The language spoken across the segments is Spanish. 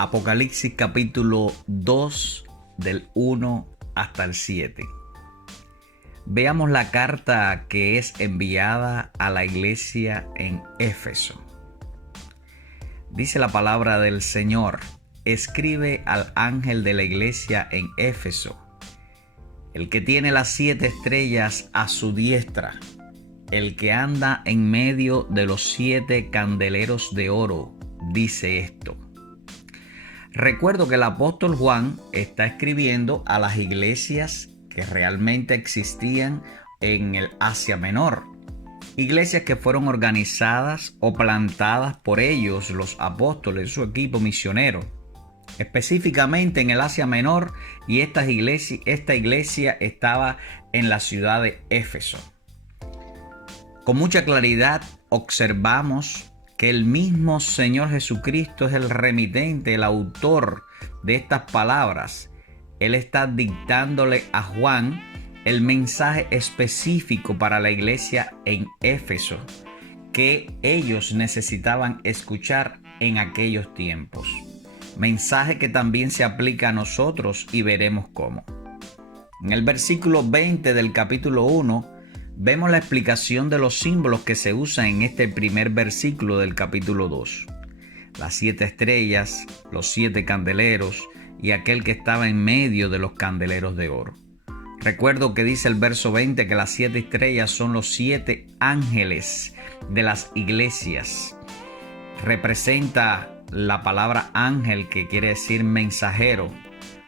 Apocalipsis capítulo 2 del 1 hasta el 7. Veamos la carta que es enviada a la iglesia en Éfeso. Dice la palabra del Señor: escribe al ángel de la iglesia en Éfeso, el que tiene las 7 estrellas a su diestra, el que anda en medio de los 7 candeleros de oro, dice esto. Recuerdo que el apóstol Juan está escribiendo a las iglesias que realmente existían en el Asia Menor. Iglesias que fueron organizadas o plantadas por ellos, los apóstoles, su equipo misionero. Específicamente en el Asia Menor, y esta iglesia estaba en la ciudad de Éfeso. Con mucha claridad observamos que el mismo Señor Jesucristo es el remitente, el autor de estas palabras. Él está dictándole a Juan el mensaje específico para la iglesia en Éfeso que ellos necesitaban escuchar en aquellos tiempos. Mensaje que también se aplica a nosotros y veremos cómo. En el versículo 20 del capítulo 1 vemos la explicación de los símbolos que se usan en este primer versículo del capítulo 2. Las 7 estrellas, los 7 candeleros y aquel que estaba en medio de los candeleros de oro. Recuerdo que dice el verso 20 que las 7 estrellas son los 7 ángeles de las iglesias. Representa la palabra ángel, que quiere decir mensajero.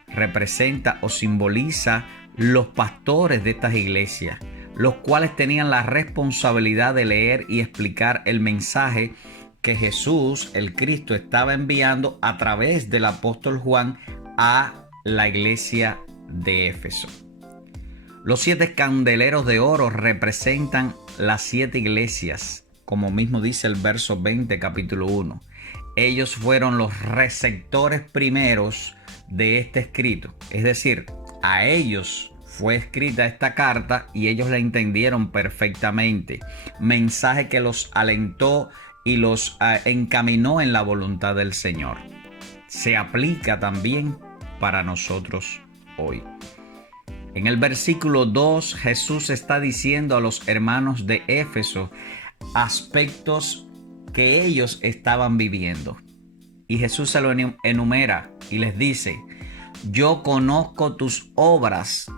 Representa o simboliza los pastores de estas iglesias, los cuales tenían la responsabilidad de leer y explicar el mensaje que Jesús, el Cristo, estaba enviando a través del apóstol Juan a la iglesia de Éfeso. Los 7 candeleros de oro representan las 7 iglesias, como mismo dice el verso 20, capítulo 1. Ellos fueron los receptores primeros de este escrito, es decir, a ellos fue escrita esta carta y ellos la entendieron perfectamente. Mensaje que los alentó y los encaminó en la voluntad del Señor. Se aplica también para nosotros hoy. En el versículo 2, Jesús está diciendo a los hermanos de Éfeso aspectos que ellos estaban viviendo. Y Jesús se lo enumera y les dice: yo conozco tus obras.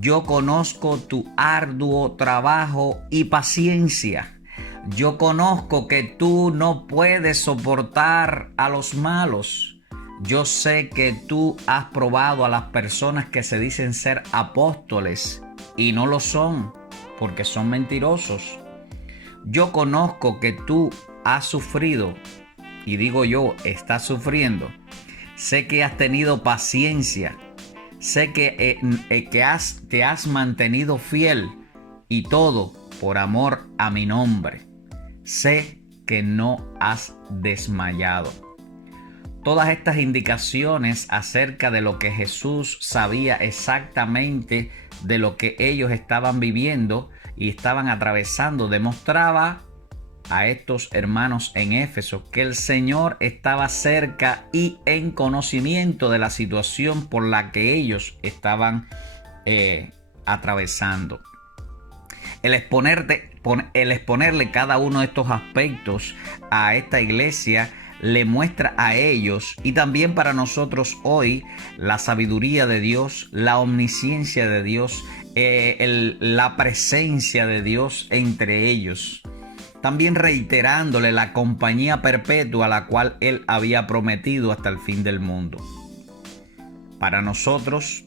Yo conozco tu arduo trabajo y paciencia. Yo conozco que tú no puedes soportar a los malos. Yo sé que tú has probado a las personas que se dicen ser apóstoles y no lo son, porque son mentirosos. Yo conozco que tú has sufrido, y digo yo, estás sufriendo. Sé que has tenido paciencia. Sé que te has mantenido fiel, y todo por amor a mi nombre. Sé que no has desmayado. Todas estas indicaciones acerca de lo que Jesús sabía exactamente de lo que ellos estaban viviendo y estaban atravesando demostraba a estos hermanos en Éfeso que el Señor estaba cerca y en conocimiento de la situación por la que ellos estaban atravesando. El exponerle cada uno de estos aspectos a esta iglesia le muestra a ellos, y también para nosotros hoy, la sabiduría de Dios, la omnisciencia de Dios, la presencia de Dios entre ellos. También reiterándole la compañía perpetua a la cual Él había prometido hasta el fin del mundo. Para nosotros,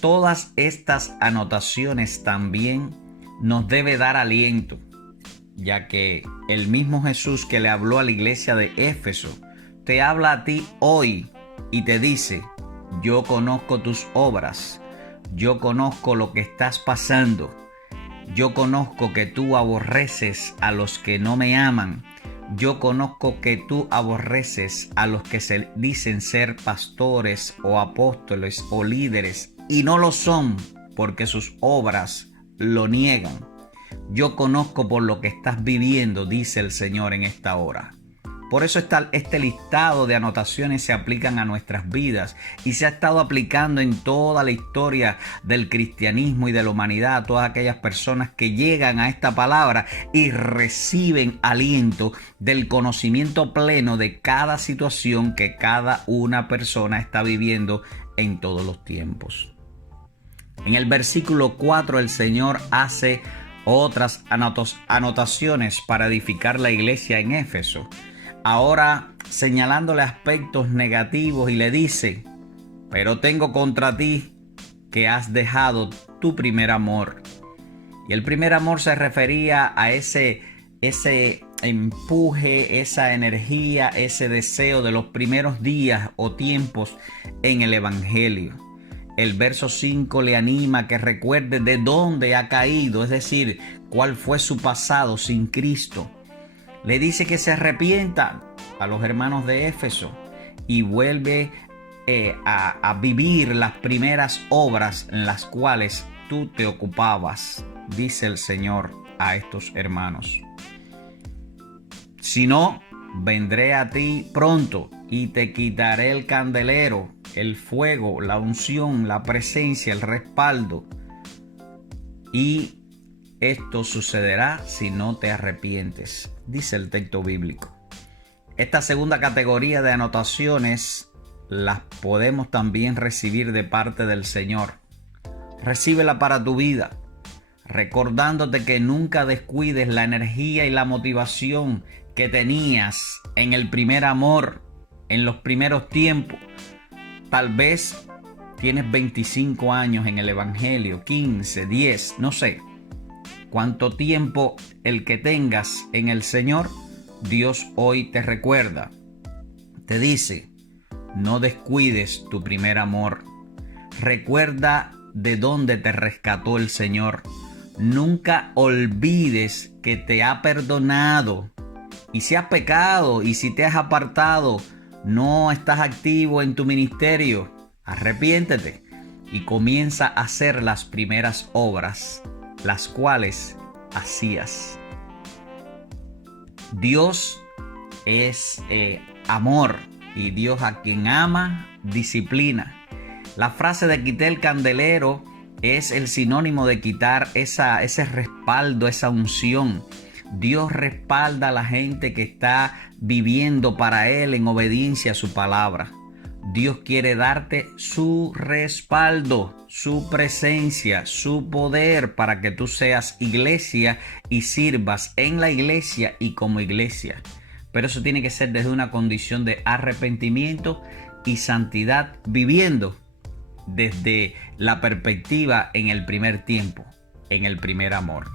todas estas anotaciones también nos debe dar aliento, ya que el mismo Jesús que le habló a la iglesia de Éfeso te habla a ti hoy y te dice: yo conozco tus obras, yo conozco lo que estás pasando. Yo conozco que tú aborreces a los que no me aman. Yo conozco que tú aborreces a los que se dicen ser pastores o apóstoles o líderes y no lo son, porque sus obras lo niegan. Yo conozco por lo que estás viviendo, dice el Señor en esta hora. Por eso este listado de anotaciones se aplican a nuestras vidas y se ha estado aplicando en toda la historia del cristianismo y de la humanidad a todas aquellas personas que llegan a esta palabra y reciben aliento del conocimiento pleno de cada situación que cada una persona está viviendo en todos los tiempos. En el versículo 4 el Señor hace otras anotaciones para edificar la iglesia en Éfeso. Ahora señalándole aspectos negativos y le dice: pero tengo contra ti que has dejado tu primer amor. Y el primer amor se refería a ese empuje, esa energía, ese deseo de los primeros días o tiempos en el Evangelio. El verso 5 le anima a que recuerde de dónde ha caído, es decir, cuál fue su pasado sin Cristo. Le dice que se arrepientan a los hermanos de Éfeso y vuelve a vivir las primeras obras en las cuales tú te ocupabas, dice el Señor a estos hermanos. Si no, vendré a ti pronto y te quitaré el candelero, el fuego, la unción, la presencia, el respaldo. Y esto sucederá si no te arrepientes, dice el texto bíblico. Esta segunda categoría de anotaciones las podemos también recibir de parte del Señor. Recíbela para tu vida, recordándote que nunca descuides la energía y la motivación que tenías en el primer amor, en los primeros tiempos. Tal vez tienes 25 años en el Evangelio, 15, 10, no sé. Cuánto tiempo el que tengas en el Señor, Dios hoy te recuerda. Te dice: no descuides tu primer amor. Recuerda de dónde te rescató el Señor. Nunca olvides que te ha perdonado. Y si has pecado y si te has apartado, no estás activo en tu ministerio, arrepiéntete y comienza a hacer las primeras obras, las cuales hacías. Dios es amor y Dios a quien ama, disciplina. La frase de quité el candelero es el sinónimo de quitar ese respaldo, esa unción. Dios respalda a la gente que está viviendo para Él en obediencia a su palabra. Dios quiere darte su respaldo, su presencia, su poder para que tú seas iglesia y sirvas en la iglesia y como iglesia. Pero eso tiene que ser desde una condición de arrepentimiento y santidad, viviendo desde la perspectiva en el primer tiempo, en el primer amor.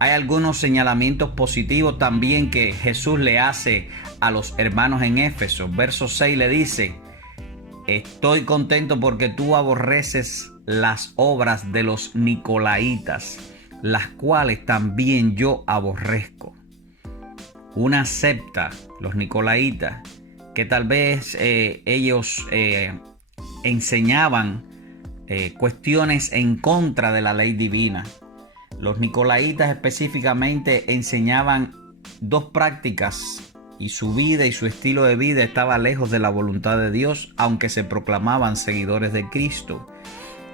Hay algunos señalamientos positivos también que Jesús le hace a los hermanos en Éfeso. Verso 6 le dice: estoy contento porque tú aborreces las obras de los Nicolaitas, las cuales también yo aborrezco. Una secta, los Nicolaitas, que tal vez ellos enseñaban cuestiones en contra de la ley divina. Los Nicolaitas específicamente enseñaban dos prácticas y su vida y su estilo de vida estaba lejos de la voluntad de Dios, aunque se proclamaban seguidores de Cristo.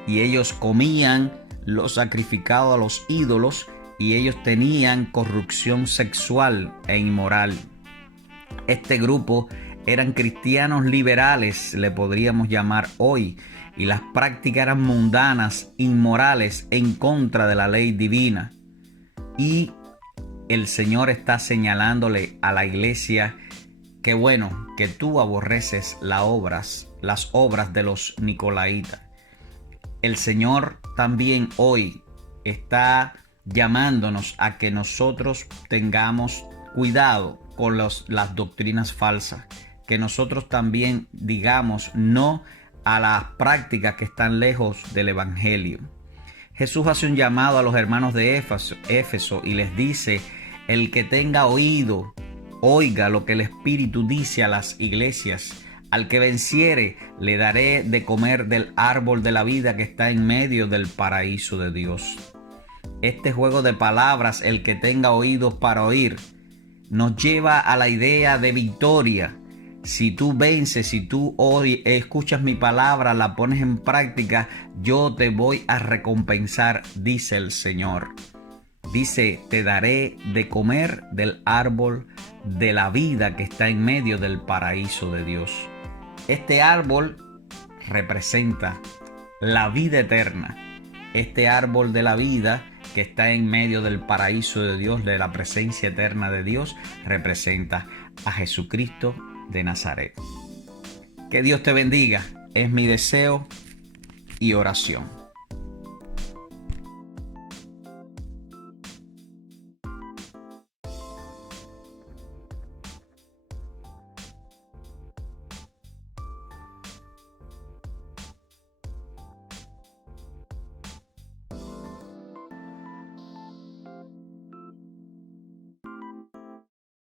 Y ellos comían lo sacrificado a los ídolos y ellos tenían corrupción sexual e inmoral. Este grupo eran cristianos liberales, le podríamos llamar hoy, y las prácticas eran mundanas, inmorales, en contra de la ley divina. Y el Señor está señalándole a la iglesia que bueno, que tú aborreces las obras de los Nicolaitas. El Señor también hoy está llamándonos a que nosotros tengamos cuidado con las doctrinas falsas, que nosotros también digamos no a las prácticas que están lejos del Evangelio. Jesús hace un llamado a los hermanos de Éfeso y les dice: el que tenga oído, oiga lo que el Espíritu dice a las iglesias. Al que venciere, le daré de comer del árbol de la vida que está en medio del paraíso de Dios. Este juego de palabras, el que tenga oídos para oír, nos lleva a la idea de victoria. Si tú vences, si tú hoy escuchas mi palabra, la pones en práctica, yo te voy a recompensar, dice el Señor. Dice, te daré de comer del árbol de la vida que está en medio del paraíso de Dios. Este árbol representa la vida eterna. Este árbol de la vida que está en medio del paraíso de Dios, de la presencia eterna de Dios, representa a Jesucristo de Nazaret. Que Dios te bendiga, es mi deseo y oración.